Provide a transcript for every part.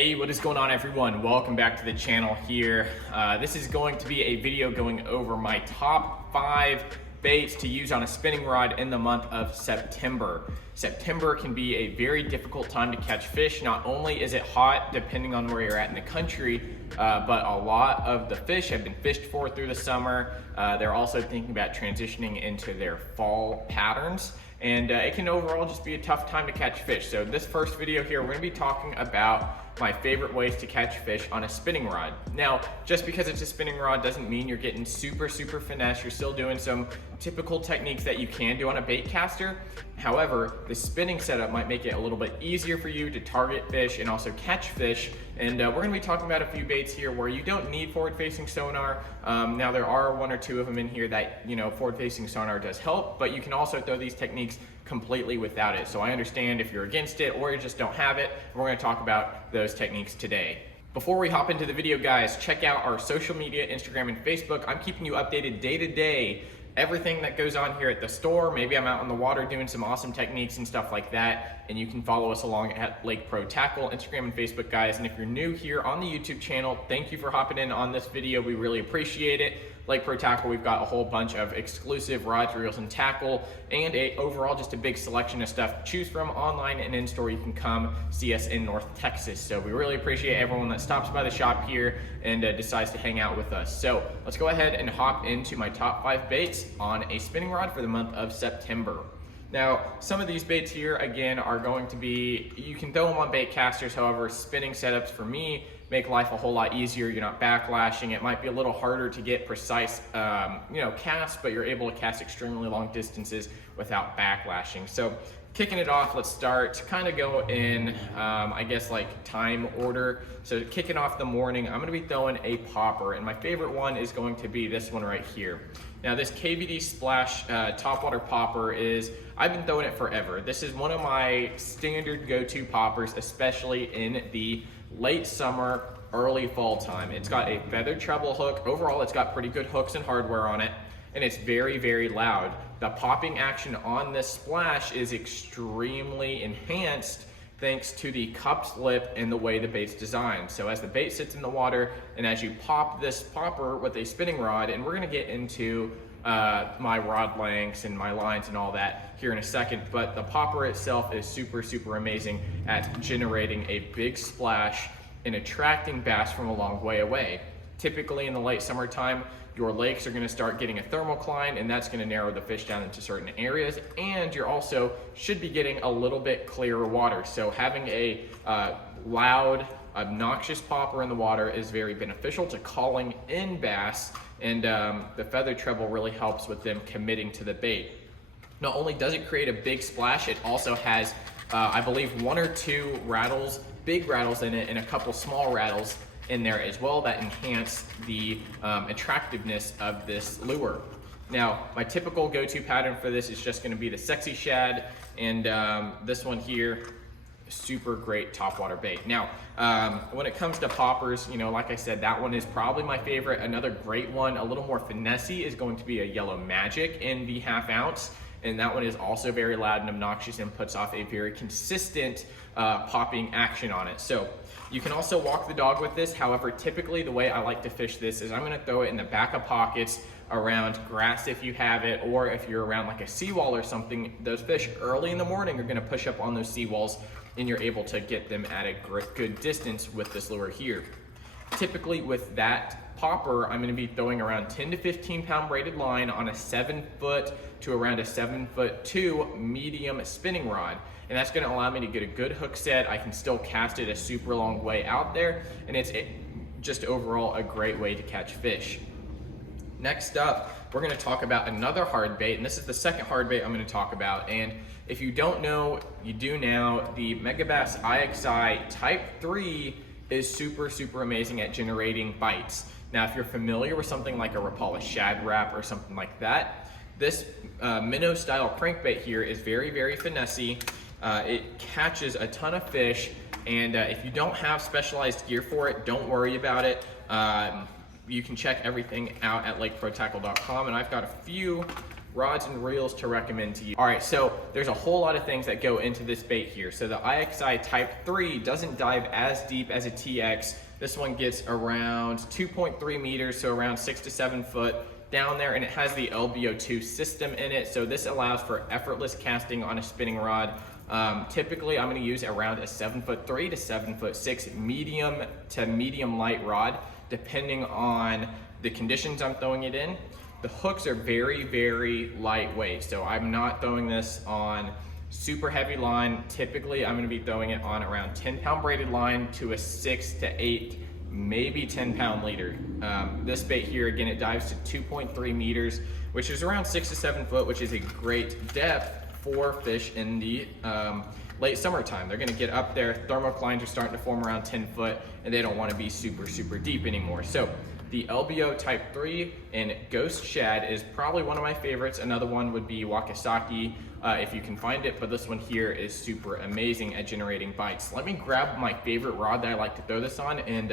Hey, what is going on everyone? Welcome back to the channel here. This is going to be a video going over my top 5 baits to use on a spinning rod in the month of September. September can be a very difficult time to catch fish. Not only is it hot depending on where you're at in the country, but a lot of the fish have been fished for through the summer. They're also thinking about transitioning into their fall patterns. And it can overall just be a tough time to catch fish. So this first video here, we're gonna be talking about my favorite ways to catch fish on a spinning rod. Now, just because it's a spinning rod doesn't mean you're getting super finesse. You're still doing some typical techniques that you can do on a bait caster. However, the spinning setup might make it a little bit easier for you to target fish and also catch fish. And we're gonna be talking about a few baits here where you don't need forward-facing sonar. Now there are 1 or 2 of them in here that, forward-facing sonar does help, but you can also throw these techniques completely without it. So I understand if you're against it or you just don't have it. We're gonna talk about those techniques today. Before we hop into the video, guys, check out our social media, Instagram and Facebook. I'm keeping you updated day to day. Everything that goes on here at the store. Maybe I'm out on the water doing some awesome techniques and stuff like that. And you can follow us along at Lake Pro Tackle, Instagram and Facebook, guys. And if you're new here on the YouTube channel, thank you for hopping in on this video. We really appreciate it. Lake Pro Tackle, we've got a whole bunch of exclusive rods, reels, and tackle, and overall just a big selection of stuff to choose from online and in-store. You can come see us in North Texas. So we really appreciate everyone that stops by the shop here and decides to hang out with us. So let's go ahead and hop into my top 5 baits on a spinning rod for the month of September. Now, some of these baits here, again, are going to be, you can throw them on bait casters. However, spinning setups for me make life a whole lot easier. You're not backlashing. It might be a little harder to get precise, casts, but you're able to cast extremely long distances without backlashing. So kicking it off, let's start kind of go in, like time order. So kicking off the morning, I'm gonna be throwing a popper, and my favorite one is going to be this one right here. Now this KVD Splash topwater popper I've been throwing it forever. This is one of my standard go-to poppers, especially in the late summer, early fall time. It's got a feathered treble hook. Overall, it's got pretty good hooks and hardware on it, and it's very loud. The popping action on this splash is extremely enhanced thanks to the cupped lip and the way the bait's designed. So as the bait sits in the water and as you pop this popper with a spinning rod, and we're gonna get into my rod lengths and my lines and all that here in a second, but the popper itself is super amazing at generating a big splash and attracting bass from a long way away. Typically in the late summertime, your lakes are going to start getting a thermocline, and that's going to narrow the fish down into certain areas, and you're also should be getting a little bit clearer water. So having a loud, obnoxious popper in the water is very beneficial to calling in bass, and the feather treble really helps with them committing to the bait. Not only does it create a big splash, it also has, I believe, 1 or 2 rattles, big rattles in it, and a couple small rattles in there as well that enhance the attractiveness of this lure. Now, my typical go-to pattern for this is just gonna be the Sexy Shad, and this one here, super great topwater bait. Now, when it comes to poppers, like I said, that one is probably my favorite. Another great one, a little more finessey, is going to be a Yellow Magic in the 1/2 ounce. And that one is also very loud and obnoxious and puts off a very consistent popping action on it. So you can also walk the dog with this. However, typically the way I like to fish this is I'm gonna throw it in the back of pockets around grass if you have it, or if you're around like a seawall or something. Those fish early in the morning are gonna push up on those seawalls, and you're able to get them at a good distance with this lure here. Typically with that popper, I'm gonna be throwing around 10 to 15 pound braided line on a 7-foot to around a 7'2" medium spinning rod. And that's gonna allow me to get a good hook set. I can still cast it a super long way out there, and it's just overall a great way to catch fish. Next up, we're gonna talk about another hard bait, and this is the second hard bait I'm gonna talk about. And if you don't know, you do now. The Megabass IXI Type 3 is super amazing at generating bites. Now, if you're familiar with something like a Rapala Shad Wrap or something like that, this minnow style crankbait here is very finessey. It catches a ton of fish, and if you don't have specialized gear for it, don't worry about it. You can check everything out at lakeprotackle.com, and I've got a few rods and reels to recommend to you. All right, so there's a whole lot of things that go into this bait here. So the IXI Type 3 doesn't dive as deep as a TX. This one gets around 2.3 meters, so around 6 to 7 foot down there, and it has the LBO2 system in it. So this allows for effortless casting on a spinning rod. Typically, I'm gonna use around a 7'3" to 7'6" medium to medium light rod, depending on the conditions I'm throwing it in. The hooks are very, very lightweight. So I'm not throwing this on super heavy line. Typically, I'm gonna be throwing it on around 10-pound braided line to a 6 to 8, maybe 10-pound leader. This bait here, again, it dives to 2.3 meters, which is around 6 to 7 foot, which is a great depth for fish in the late summertime. They're gonna get up there, thermoclines are starting to form around 10 foot, and they don't wanna be super, super deep anymore. So the LBO Type 3 and Ghost Shad is probably one of my favorites. Another one would be Wakasaki, if you can find it, but this one here is super amazing at generating bites. Let me grab my favorite rod that I like to throw this on, and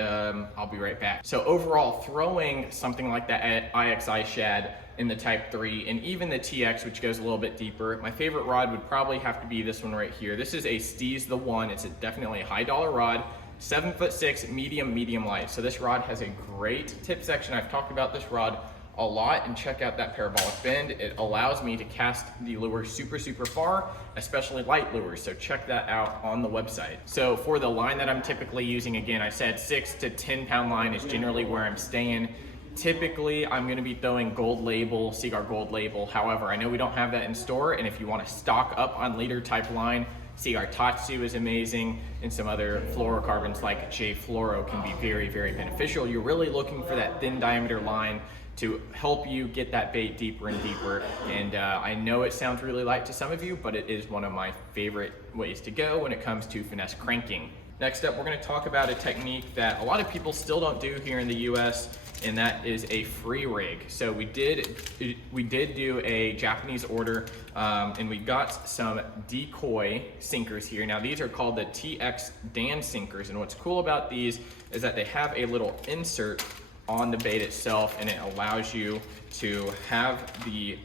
I'll be right back. So overall, throwing something like that at IXI Shad in the Type 3 and even the TX, which goes a little bit deeper, my favorite rod would probably have to be this one right here. This is a Steez the One. It's definitely a high dollar rod. 7'6", medium light. So this rod has a great tip section. I've talked about this rod a lot, and check out that parabolic bend. It allows me to cast the lure super, super far, especially light lures. So check that out on the website. So for the line that I'm typically using, again, I said 6 to 10-pound line is generally where I'm staying. Typically, I'm gonna be throwing Gold Label, Seaguar Gold Label. However, I know we don't have that in store, and if you wanna stock up on leader type line, Seaguar Tatsu is amazing, and some other fluorocarbons like J Fluoro can be very, very beneficial. You're really looking for that thin diameter line to help you get that bait deeper and deeper. And I know it sounds really light to some of you, but it is one of my favorite ways to go when it comes to finesse cranking. Next up, we're gonna talk about a technique that a lot of people still don't do here in the US, and that is a free rig. So we did do a Japanese order, and we got some decoy sinkers here. Now these are called the TX Dan sinkers, and what's cool about these is that they have a little insert on the bait itself, and it allows you to have the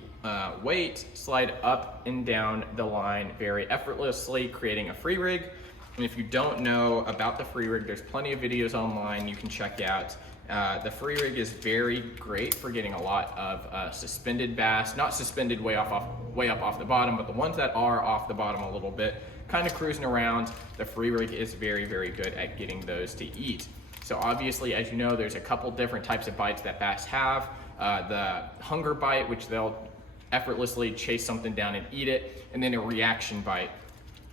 weight slide up and down the line very effortlessly, creating a free rig. And if you don't know about the free rig, there's plenty of videos online you can check out. The free rig is very great for getting a lot of suspended bass, not suspended way up off the bottom, but the ones that are off the bottom a little bit, kind of cruising around. The free rig is very, very good at getting those to eat. So obviously, as you know, there's a couple different types of bites that bass have. The hunger bite, which they'll effortlessly chase something down and eat it, and then a reaction bite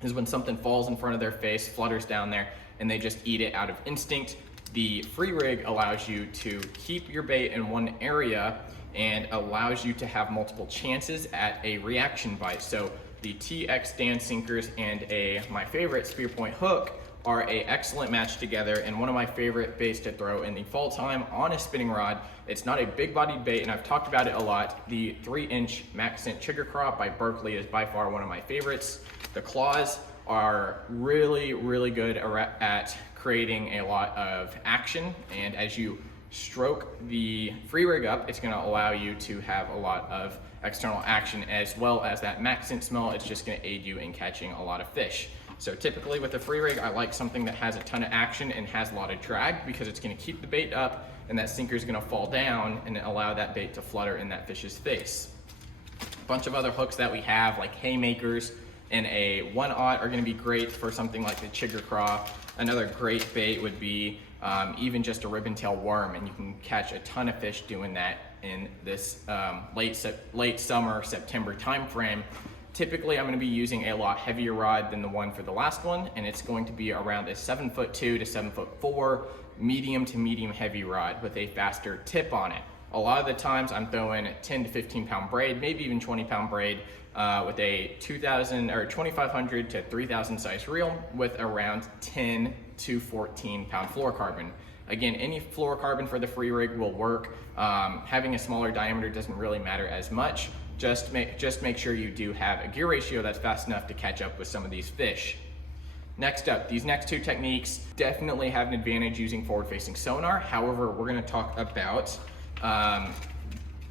is when something falls in front of their face, flutters down there, and they just eat it out of instinct. The free rig allows you to keep your bait in one area and allows you to have multiple chances at a reaction bite. So the TX Dan sinkers and my favorite spear point hook are an excellent match together, and one of my favorite baits to throw in the fall time on a spinning rod. It's not a big bodied bait, and I've talked about it a lot. The 3-inch Maxent Chigger Craw by Berkley is by far one of my favorites. The claws are really, really good at creating a lot of action, and as you stroke the free rig up, it's going to allow you to have a lot of external action, as well as that Maxent smell. It's just going to aid you in catching a lot of fish. So typically with the free rig, I like something that has a ton of action and has a lot of drag, because it's going to keep the bait up, and that sinker is going to fall down and allow that bait to flutter in that fish's face. A bunch of other hooks that we have, like haymakers and a 1/0, are going to be great for something like the Chigger Craw. Another great bait would be even just a ribbon tail worm, and you can catch a ton of fish doing that in this late summer, September time frame. Typically, I'm going to be using a lot heavier rod than the one for the last one, and it's going to be around a 7'2" to 7'4", medium to medium heavy rod with a faster tip on it. A lot of the times I'm throwing 10 to 15 pound braid, maybe even 20 pound braid, with a 2,000 or 2,500 to 3,000 size reel with around 10 to 14 pound fluorocarbon. Again, any fluorocarbon for the free rig will work. Having a smaller diameter doesn't really matter as much. Just make sure you do have a gear ratio that's fast enough to catch up with some of these fish. Next up, these next two techniques definitely have an advantage using forward-facing sonar. However, we're going to talk about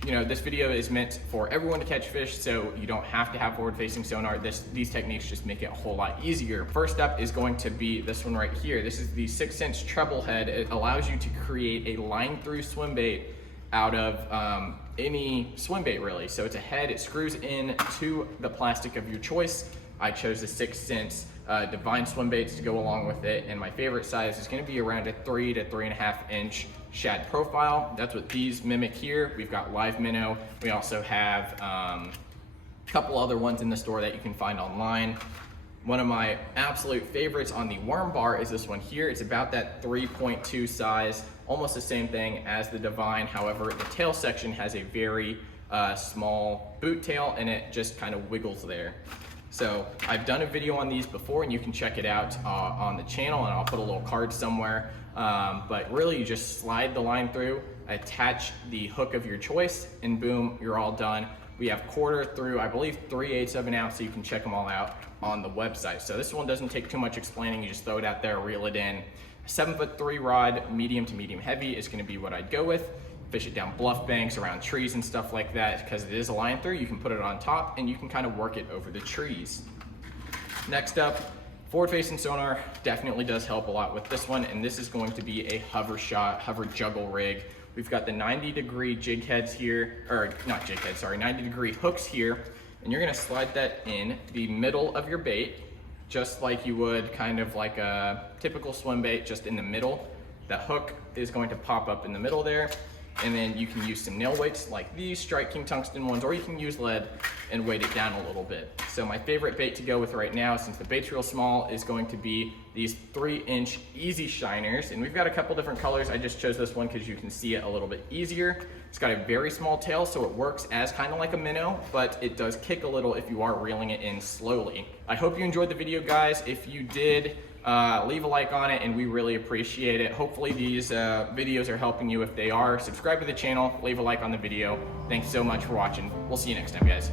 you know, this video is meant for everyone to catch fish, so you don't have to have forward-facing sonar. These techniques just make it a whole lot easier. First up is going to be this one right here. This is the 6-inch treble head. It allows you to create a line-through swim bait out of any swim bait really. So it's a head, it screws in to the plastic of your choice. I chose the 6-cent Divine swim baits to go along with it, and my favorite size is going to be around a 3 to 3.5 inch shad profile. That's what these mimic here. We've got live minnow. We also have a couple other ones in the store that you can find online. One of my absolute favorites on the worm bar is this one here. It's about that 3.2 size, almost the same thing as the Divine. However, the tail section has a very small boot tail, and it just kind of wiggles there. So I've done a video on these before, and you can check it out on the channel, and I'll put a little card somewhere. But really, you just slide the line through, attach the hook of your choice, and boom, you're all done. We have 1/4 through, I believe, 3/8 of an ounce, so you can check them all out on the website. So this one doesn't take too much explaining. You just throw it out there, reel it in. A 7'3" rod, medium to medium heavy, is going to be what I'd go with. Fish it down bluff banks, around trees and stuff like that. Because it is a line through, you can put it on top and you can kind of work it over the trees. Next up, forward-facing sonar definitely does help a lot with this one, and this is going to be a hover juggle rig. We've got the 90-degree jig heads here, or not jig heads, sorry, 90-degree hooks here, and you're gonna slide that in the middle of your bait, just like you would kind of like a typical swim bait, just in the middle. That hook is going to pop up in the middle there, and then you can use some nail weights like these Strike King tungsten ones, or you can use lead and weight it down a little bit. So my favorite bait to go with right now, since the bait's real small, is going to be these 3-inch easy shiners. And we've got a couple different colors. I just chose this one because you can see it a little bit easier. It's got a very small tail, so it works as kind of like a minnow, but it does kick a little if you are reeling it in slowly. I hope you enjoyed the video, guys. If you did, leave a like on it, and we really appreciate it. Hopefully these videos are helping you. If they are, subscribe to the channel, leave a like on the video. Thanks so much for watching. We'll see you next time, guys.